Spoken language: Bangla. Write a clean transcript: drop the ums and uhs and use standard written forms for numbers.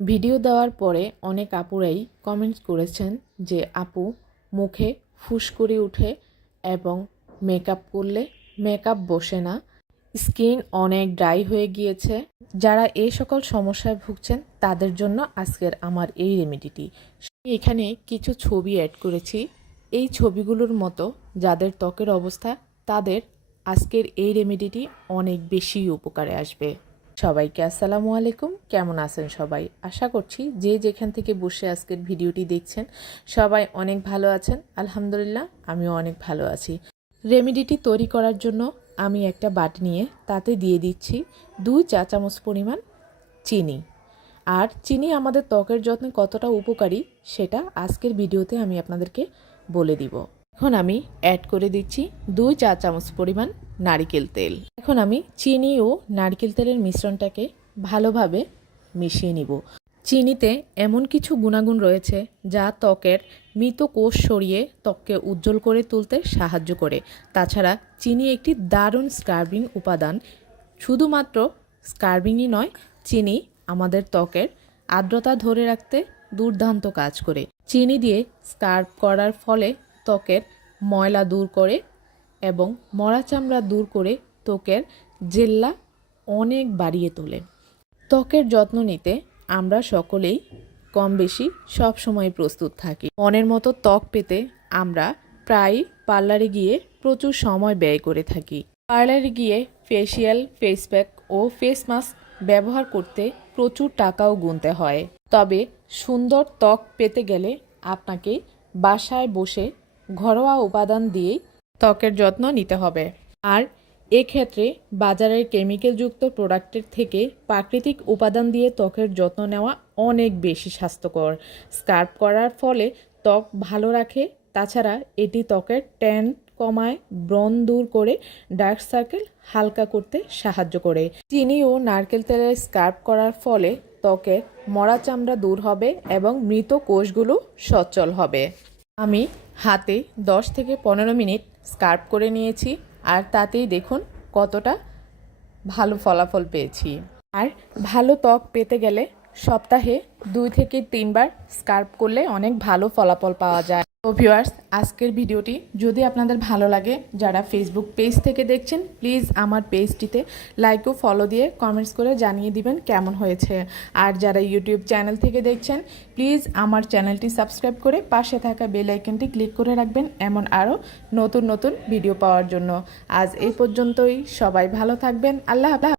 ভিডিও দেওয়ার পরে অনেক আপুরাই কমেন্টস করেছেন যে আপু মুখে ফুসকুড়ি ওঠে এবং মেকআপ করলে মেকআপ বসে না, স্কিন অনেক ড্রাই হয়ে গিয়েছে। যারা এই সকল সমস্যায় ভুগছেন তাদের জন্য আজকের আমার এই রেমেডিটি। এখানে কিছু ছবি অ্যাড করেছি। এই ছবিগুলোর মতো যাদের ত্বকের অবস্থা তাদের আজকের এই রেমেডিটি অনেক বেশি উপকারে আসবে। সবাইকে আসসালামু আলাইকুম, কেমন আছেন সবাই? আশা করছি যে যেখান থেকে বসে আজকের ভিডিওটি দেখছেন সবাই অনেক ভালো আছেন। আলহামদুলিল্লাহ, আমিও অনেক ভালো আছি। রেমেডিটি তৈরি করার জন্য আমি একটা বাটি নিয়ে তাতে দিয়ে দিচ্ছি 2 চা চামচ পরিমাণ চিনি। আর চিনি আমাদের ত্বকের যত্নে কতটা উপকারী সেটা আজকের ভিডিওতে আমি আপনাদেরকে বলে দিব। এখন আমি অ্যাড করে দিচ্ছি 2 চা চামচ পরিমাণ নারকেল তেল। এখন আমি চিনি ও নারকেল তেলের মিশ্রণটাকে ভালোভাবে মিশিয়ে নিব। চিনিতে এমন কিছু গুণাগুণ রয়েছে যা ত্বকের মৃত কোষ সরিয়ে ত্বককে উজ্জ্বল করে তুলতে সাহায্য করে। তাছাড়া চিনি একটি দারুণ স্ক্রাবিং উপাদান। শুধুমাত্র স্ক্রাবিংই নয়, চিনি আমাদের ত্বকের আর্দ্রতা ধরে রাখতে দুর্দান্ত কাজ করে। চিনি দিয়ে স্ক্রাব করার ফলে ত্বকের ময়লা দূর করে এবং মরা চামড়া দূর করে ত্বকের জেল্লা অনেক বাড়িয়ে তোলে। ত্বকের যত্ন নিতে আমরা সকলেই কম বেশি সব সময় প্রস্তুত থাকি। মনের মতো ত্বক পেতে আমরা প্রায় পার্লারে গিয়ে প্রচুর সময় ব্যয় করে থাকি। পার্লারে গিয়ে ফেসিয়াল, ফেস প্যাক ও ফেস মাস্ক ব্যবহার করতে প্রচুর টাকাও গুনতে হয়। তবে সুন্দর ত্বক পেতে গেলে আপনাকে বাসায় বসে ঘরোয়া উপাদান দিয়েই ত্বকের যত্ন নিতে হবে। আর এক্ষেত্রে বাজারের কেমিক্যালযুক্ত প্রোডাক্টের থেকে প্রাকৃতিক উপাদান দিয়ে ত্বকের যত্ন নেওয়া অনেক বেশি স্বাস্থ্যকর। স্ক্রাব করার ফলে ত্বক ভালো রাখে। তাছাড়া এটি ত্বকের ট্যান কমায়, ব্রণ দূর করে, ডার্ক সার্কেল হালকা করতে সাহায্য করে। চিনি ও নারকেল তেলের স্ক্রাব করার ফলে ত্বকের মরা চামড়া দূর হবে এবং মৃত কোষগুলো সচল হবে। আমি হাতে 10 থেকে 15 মিনিট স্ক্রাব করে নিয়েছি আর তাতেই দেখুন কতটা ভালো ফলাফল পেয়েছি। আর ভালো ত্বক পেতে গেলে সপ্তাহে 2 থেকে 3 বার স্ক্রাব করলে অনেক ভালো ফলাফল পাওয়া যায়। তো ভিউয়ার্স, আজকের ভিডিওটি যদি আপনাদের ভালো লাগে, যারা ফেসবুক পেজ থেকে দেখছেন প্লিজ আমার পেজটিতে লাইক ও ফলো দিয়ে কমেন্টস করে জানিয়ে দিবেন কেমন হয়েছে। আর যারা ইউটিউব চ্যানেল থেকে দেখছেন প্লিজ আমার চ্যানেলটি সাবস্ক্রাইব করে পাশে থাকা বেল আইকনটি ক্লিক করে রাখবেন এমন আরও নতুন নতুন ভিডিও পাওয়ার জন্য। আজ এই পর্যন্তই, সবাই ভালো থাকবেন। আল্লাহ হাফেজ।